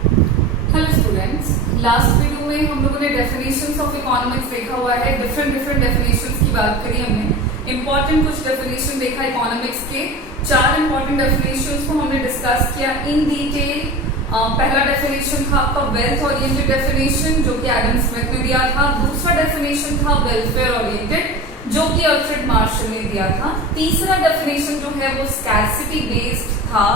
Hello students, last video में हम लोगों ने डेफिनेशंस ऑफ इकोनॉमिक्स देखा हुआ है। डिफरेंट डेफिनेशंस की बात करी हमने। इंपॉर्टेंट कुछ डेफिनेशन देखा इकोनॉमिक्स के। 4 इंपॉर्टेंट डेफिनेशंस को हमने डिस्कस किया इन डिटेल। पहला डेफिनेशन था आपका वेल्थ ओरिएंटेड डेफिनेशन, जो कि एडम स्मिथ ने दिया था। दूसरा डेफिनेशन था वेलफेयर ओरिएंटेड, जो कि अल्फ्रेड मार्शल ने दिया था। तीसरा डेफिनेशन जो है वो स्कैरसिटी बेस्ड था,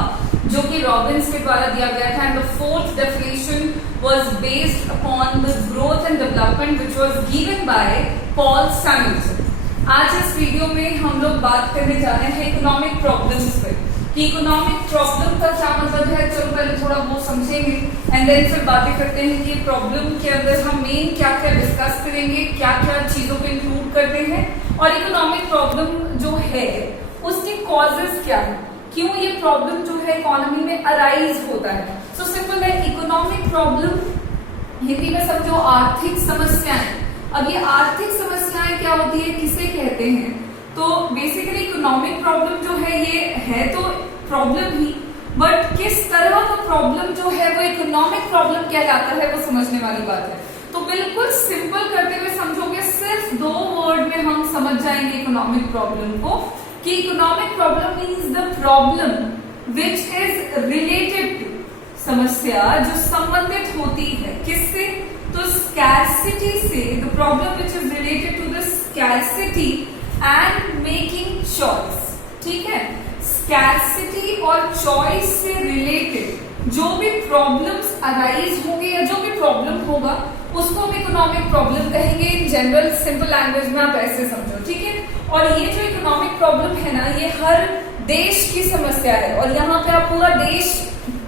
जो कि रॉबिन्स के द्वारा दिया गया था। And the fourth definition was based upon the growth and development which was given by Paul Samuelson. आज इस वीडियो में हम लोग बात करने जा रहे हैं इकोनॉमिक प्रॉब्लम्स पे, कि इकोनॉमिक प्रॉब्लम का क्या मतलब है। चलो पहले थोड़ा वो समझेंगे एंड देन फिर बातें करते हैं कि प्रॉब्लम के अंदर हम मेन क्या क्या डिस्कस करेंगे, क्या क्या चीजों को इंक्लूड करते हैं, और इकोनॉमिक प्रॉब्लम जो है उसके कॉजेस क्या है, क्यों ये प्रॉब्लम जो है इकोनॉमी में अराइज होता है। सो सिंपल है, इकोनॉमिक प्रॉब्लम हिंदी में समझो आर्थिक समस्याएं। अब ये आर्थिक समस्याएं क्या होती है, किसे कहते हैं, तो बेसिकली इकोनॉमिक प्रॉब्लम जो है ये है तो प्रॉब्लम ही, बट किस तरह का प्रॉब्लम जो है वो इकोनॉमिक प्रॉब्लम कहलाता है, वो समझने वाली बात है। तो बिल्कुल सिंपल करते हुए समझोगे, सिर्फ 2 वर्ड में हम समझ जाएंगे इकोनॉमिक प्रॉब्लम को, कि economic problem means the problem which is related to, समस्या जो संबंधित होती है किससे, तो स्कैरसिटी से। The problem which is related to the scarcity and making choice. ठीक है, स्कैरसिटी और चॉइस से रिलेटेड जो भी प्रॉब्लम्स अराइज होंगे या जो भी प्रॉब्लम होगा उसको हम इकोनॉमिक प्रॉब्लम कहेंगे। इन जनरल सिंपल लैंग्वेज में आप ऐसे समझो, ठीक है। और ये जो इकोनॉमिक प्रॉब्लम है ना, ये हर देश की समस्या है। और यहाँ पे आप पूरा देश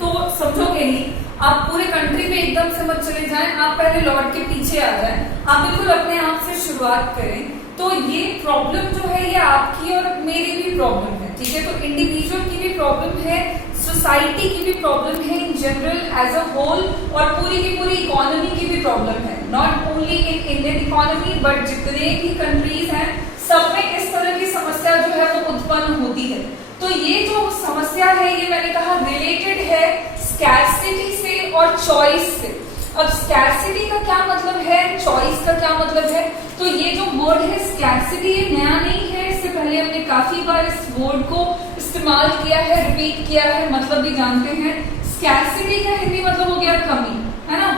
तो समझोगे ही, आप पूरे कंट्री में एकदम से मत चले जाएं, आप पहले लौट के पीछे आ जाएं, आप बिल्कुल अपने आप से शुरुआत करें। तो ये प्रॉब्लम जो है ये आपकी और मेरी भी प्रॉब्लम है, ठीक है। तो इंडिविजुअल की भी प्रॉब्लम है, सोसाइटी की भी प्रॉब्लम है in general as a whole, और पूरी की पूरी इकोनॉमी की भी प्रॉब्लम है। Not only in Indian economy but जितने भी कंट्रीज हैं सब में इस तरह की समस्या जो है वो उत्पन्न होती है। तो ये जो समस्या है ये मैंने कहा रिलेटेड है स्कैरसिटी से और चॉइस से। अब स्कैरसिटी का क्या मतलब है, चॉइस का क्या मतलब है, तो ये जो वर्ड है स्कैरसिटी ये नया नहीं है, इससे पहले हमने काफी बार इस वर्ड को इस्तेमाल किया है, रिपीट किया है, मतलब भी जानते हैं। स्कैरसिटी का हिंदी मतलब हो गया कमी, है ना,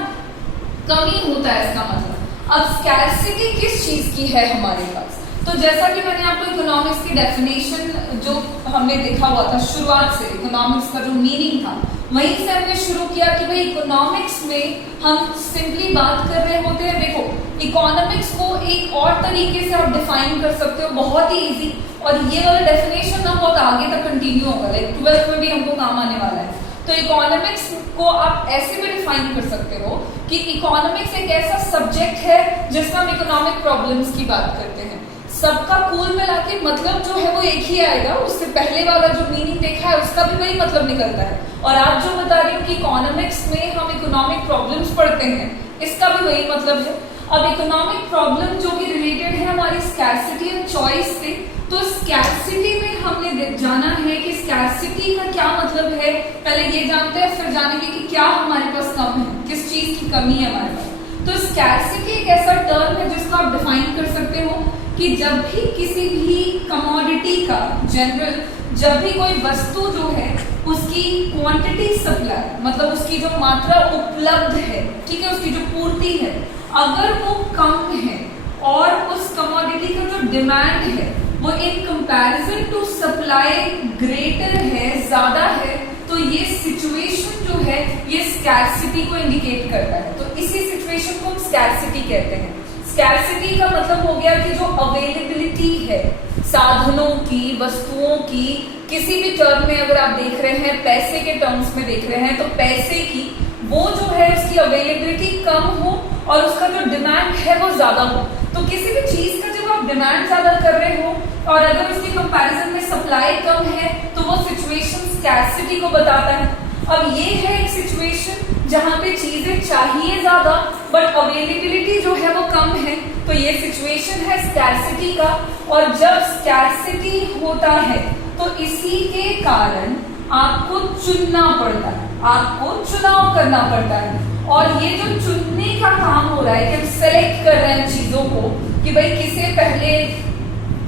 कमी होता है इसका मतलब। अब स्कैरसिटी किस चीज की है हमारे पास, तो जैसा कि मैंने आपको इकोनॉमिक्स की डेफिनेशन जो हमने देखा हुआ था शुरुआत से, इकोनॉमिक्स का जो मीनिंग था वहीं से हमने शुरू किया कि भाई इकोनॉमिक्स में हम सिंपली बात कर रहे होते हैं। देखो, इकोनॉमिक्स को एक और तरीके से आप डिफाइन कर सकते हो, बहुत ही इजी। और ये वाला डेफिनेशन ना बहुत आगे तक कंटिन्यू होगा, लाइक 12th में भी हमको काम आने वाला है। तो इकोनॉमिक्स को आप ऐसे भी डिफाइन कर सकते हो कि इकोनॉमिक्स एक ऐसा सब्जेक्ट है जिसमें हम इकोनॉमिक प्रॉब्लम्स की बात करते हैं। सबका कुल मिला के मतलब जो है वो एक ही आएगा, उससे पहले वाला जो मीनिंग देखा है उसका भी वही मतलब निकलता है। और आप जो बता रही हो कि इकोनॉमिक्स में हम इकोनॉमिक प्रॉब्लम्स पढ़ते हैं, इसका भी वही मतलब है। अब इकोनॉमिक प्रॉब्लम जो कि रिलेटेड है हमारी स्कैरसिटी और चॉइस से, तो स्कैरसिटी में हमने जाना है कि स्कैरसिटी का क्या मतलब है। पहले ये जानते हैं, फिर जानेंगे कि क्या हमारे पास कम है, किस चीज की कमी है हमारे पास। तो स्कैरसिटी एक ऐसा टर्म है जिसको आप डिफाइन कर सकते हो कि जब भी किसी भी कमोडिटी का जनरल, जब भी कोई वस्तु जो है उसकी क्वांटिटी सप्लाई, मतलब उसकी जो मात्रा उपलब्ध है, ठीक है, उसकी जो पूर्ति है, अगर वो कम है और उस कमोडिटी का जो डिमांड है वो in comparison to supply greater है, ज्यादा है, तो ये सिचुएशन जो है ये स्कैरसिटी को इंडिकेट करता है। तो इसी सिचुएशन को हम स्कैरसिटी कहते हैं। स्कैरसिटी का मतलब हो गया कि जो अवेलेबिलिटी है साधनों की, वस्तुओं की, किसी भी टर्म में अगर आप देख रहे हैं, पैसे के टर्म्स में देख रहे हैं, तो पैसे की वो जो है उसकी अवेलेबिलिटी कम हो और उसका जो डिमांड है वो ज्यादा हो। तो किसी भी चीज का जब आप डिमांड ज्यादा कर रहे हो और अगर उसकी कंपैरिजन में सप्लाई कम है तो वो सिचुएशन स्कैरसिटी को बताता है। अब ये है एक सिचुएशन जहां पे चीजें चाहिए ज्यादा बट अवेलेबिलिटी जो है वो कम है, तो ये सिचुएशन है स्कैरसिटी का। और जब स्कैरसिटी होता है तो इसी के कारण आपको चुनना पड़ता है। आपको चुनाव करना पड़ता है। और ये जो चुनने का काम हो रहा है कि हम सेलेक्ट कर रहे हैं चीजों को कि भाई किसे पहले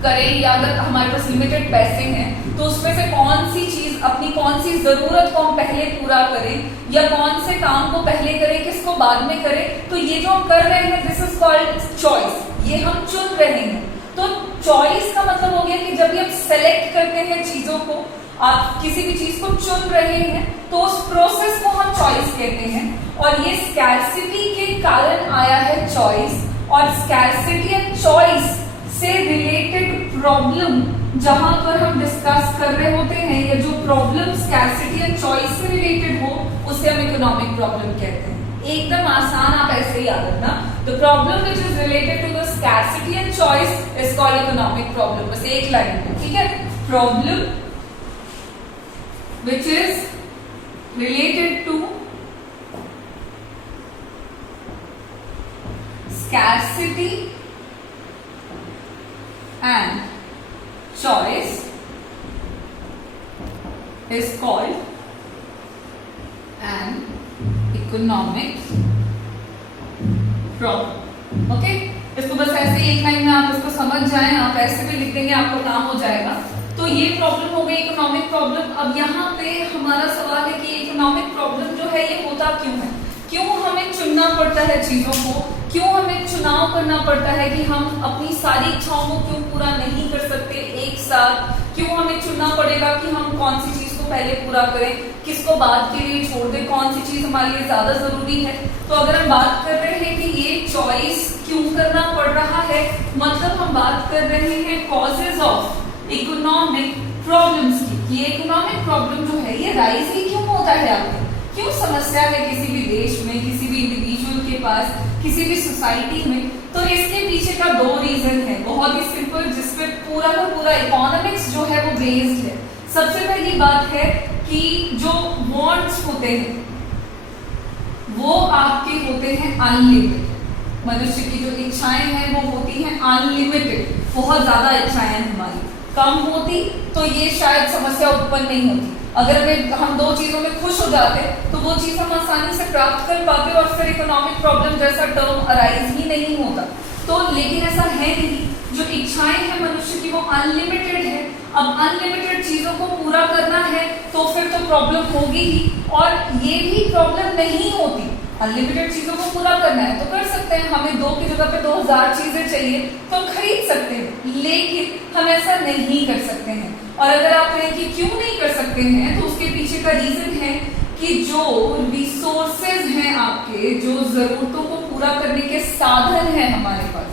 करें, या अगर हमारे पास लिमिटेड पैसे हैं तो उसमें से कौन सी चीज, अपनी कौन सी जरूरत को हम पहले पूरा करें या कौन से काम को पहले करें, किसको बाद में करें। तो ये जो हम कर रहे हैं दिस इज कॉल्ड चॉइस, ये हम चुन रहे हैं। तो चॉइस का मतलब हो गया कि जब भी हम सेलेक्ट करते हैं चीजों को, आप किसी भी चीज को चुन रहे हैं तो उस प्रोसेस को हम चॉइस कहते हैं। और ये स्कैर्सिटी के कारण आया है चॉइस, और स्कैर्सिटी एंड चॉइस से रिलेटेड प्रॉब्लम जहां पर हम डिस्कस कर रहे होते हैं, या जो प्रॉब्लम स्कैर्सिटी एंड चॉइस से रिलेटेड हो उसे हम इकोनॉमिक प्रॉब्लम कहते हैं। एकदम आसान, आप ऐसे ही याद रखना, the problem which is related to the scarcity and choice is called economic problem. बस एक लाइन में, ठीक है। Problem which is related to scarcity and choice is called an economic problem। Okay, इसको बस ऐसे एक लाइन में आप इसको समझ जाएं, आप ऐसे भी लिख देंगे आपको काम हो जाएगा। तो ये प्रॉब्लम हो गई इकोनॉमिक प्रॉब्लम। अब यहाँ पे हमारा सवाल है कि इकोनॉमिक प्रॉब्लम जो है ये होता क्यों है, क्यों हमें चुनना पड़ता है चीजों को, क्यों हमें चुनाव करना पड़ता है कि हम अपनी सारी इच्छाओं को क्यों पूरा नहीं कर सकते एक साथ, क्यों हमें चुनना पड़ेगा कि हम कौन सी चीज को पहले पूरा करें, किसको बाद के लिए छोड़ दें, कौन सी चीज हमारे लिए ज्यादा जरूरी है। तो अगर हम बात कर रहे हैं कि ये चॉइस क्यों करना पड़ रहा है, मतलब हम बात कर रहे हैं कॉजेज ऑफ इकोनॉमिक प्रॉब्लम्स की। ये इकोनॉमिक प्रॉब्लम जो है ये राइज ही क्यों होता है, आपको क्यों समस्या है किसी भी देश में, किसी भी इंडिविजुअल के पास, किसी भी सोसाइटी में। तो इसके पीछे का दो रीजन है, बहुत ही सिंपल, जिसपे पूरा का पूरा इकोनॉमिक्स जो है वो बेस्ड है। सबसे पहली बात है कि जो वांट्स होते हैं वो आपके होते हैं अनलिमिटेड। मनुष्य की जो इच्छाएं हैं वो होती हैं अनलिमिटेड, बहुत ज्यादा इच्छाएं हमारी, कम होती तो ये शायद समस्या उत्पन्न नहीं होती। अगर हम दो चीजों में खुश हो जाते तो वो चीज हम आसानी से प्राप्त कर पाते और फिर इकोनॉमिक प्रॉब्लम जैसा टर्म अराइज ही नहीं होता। तो लेकिन ऐसा है नहीं, जो इच्छाएं हैं मनुष्य की वो अनलिमिटेड है। अब अनलिमिटेड चीजों को पूरा करना है तो फिर तो प्रॉब्लम होगी ही, और ये भी प्रॉब्लम नहीं होती। अनलिमिटेड चीजों को पूरा करना है तो कर सकते हैं, हमें 2 की जगह पे 2000 चीजें चाहिए तो खरीद सकते हैं, लेकिन हम ऐसा नहीं कर सकते हैं। और अगर आप कहें कि क्यों नहीं कर सकते हैं, तो उसके पीछे का रीजन है कि जो रिसोर्सेज हैं आपके, जो जरूरतों को पूरा करने के साधन हैं हमारे पास,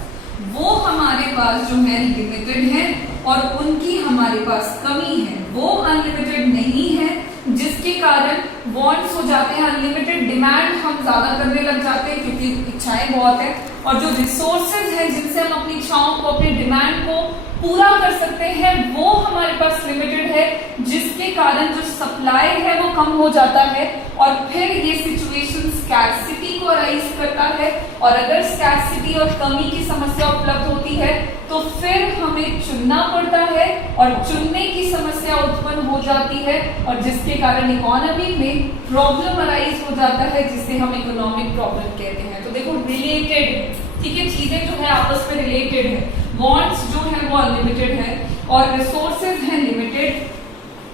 वो हमारे पास जो है लिमिटेड है और उनकी हमारे पास कमी है, वो अनलिमिटेड नहीं है, जिसके कारण वांट्स हो जाते हैं अनलिमिटेड, डिमांड हम ज्यादा करने लग जाते हैं क्योंकि इच्छाएं बहुत है, और जो रिसोर्सेज हैं जिनसे हम अपनी इच्छाओं को, अपने डिमांड को पूरा कर सकते हैं, वो हमारे पास लिमिटेड है, जिसके कारण जो सप्लाई है वो कम हो जाता है, और फिर ये सिचुएशन स्कैर्सिटी को राइज करता है। और अगर स्कैर्सिटी और कमी की समस्या उपलब्ध होती है तो फिर हमें चुनना पड़ता है, और चुनने की समस्या उत्पन्न हो जाती है, और जिसके कारण इकोनॉमी में प्रॉब्लम अराइज हो जाता है, जिसे हम इकोनॉमिक प्रॉब्लम कहते हैं। तो देखो रिलेटेड, ठीक है, चीजें जो है आपस में रिलेटेड है। वांट्स जो है वो अनलिमिटेड है और रिसोर्सेज हैं लिमिटेड।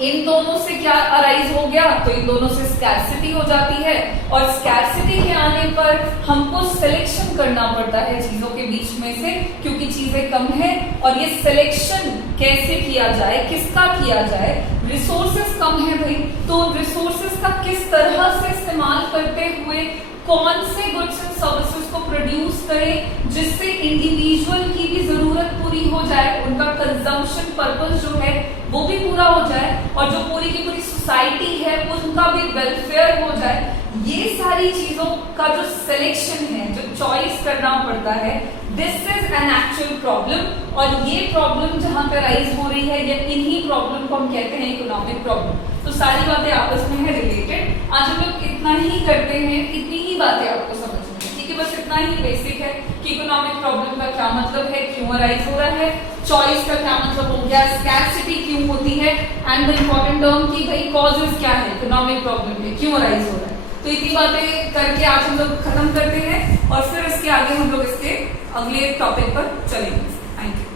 इन दोनों से क्या अराइज हो गया, तो इन दोनों से स्कैर्सिटी हो जाती है, और स्कैर्सिटी के आने पर हमको सिलेक्शन करना पड़ता है चीजों के बीच में से, क्योंकि चीजें कम है। और ये सिलेक्शन कैसे किया जाए, किसका किया जाए, रिसोर्सेज कम है भाई, तो रिसोर्सेज का किस तरह से इस्तेमाल करते हुए कौन से गुड्स एंड सर्विसेज को प्रोड्यूस करें जिससे इंडिविजुअल की भी जरूरत पूरी हो जाए, उनका कंजम्पशन पर्पस जो है वो भी पूरा हो जाए, और जो पूरी की पूरी सोसाइटी है उनका भी वेलफेयर हो जाए। ये सारी चीजों का जो सिलेक्शन है, जो चॉइस करना पड़ता है, this is an actual problem. और ये प्रॉब्लम जहां पे राइज हो रही है, ये इन्हीं प्रॉब्लम को हम कहते हैं इकोनॉमिक प्रॉब्लम। तो सारी बातें आपस में है रिलेटेड। आज हम लोग इतना ही करते हैं, इतनी ही बातें आपको समझनी है, ठीक है। कि बस इतना ही बेसिक है कि इकोनॉमिक प्रॉब्लम का क्या मतलब है, क्यों अराइज हो रहा है, चॉइस का क्या मतलब हो गया, स्कैर्सिटी क्यों होती है, एंड द इम्पोर्टेंट टर्म की भाई कॉजेज क्या है इकोनॉमिक प्रॉब्लम के, क्यों अराइज हो रहा है। तो इतनी बातें करके आज हम लोग खत्म करते हैं और फिर इसके आगे हम लोग इसके अगले टॉपिक पर चलेंगे। Thank you.